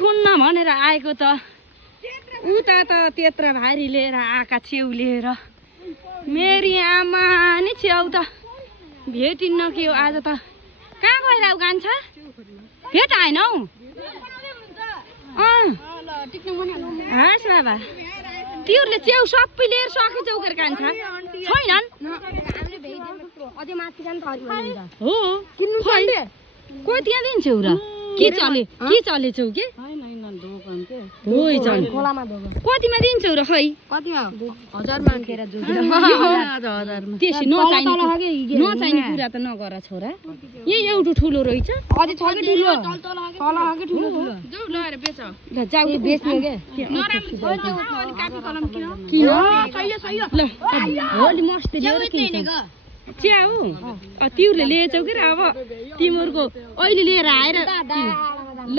हुन्न भनेर आएको त उता त त्यत्रो भारी लिएर आएका छेउ लिएर मेरी आमा नि छेउ त भेटिन्न के हो आज त कहाँ गइराउ कान्छा भेट आएन हौ हाँस बाबा तिमीहरूले च्याउ सबै लिएर सकेछौ के कान्छा छैनन् हो को त्यहाँ दिन्छौ र के चलेछौ के कतिमा दिन्छौ र खै त्यसै नचाहिने कुरा त नगर छोरा यही एउटा ठुलो रहेछ भोलि मस्ती लिएर किन्छ च्याउ तिमीहरूले लिएछौ कि अब तिमीहरूको अहिले लिएर आएर ल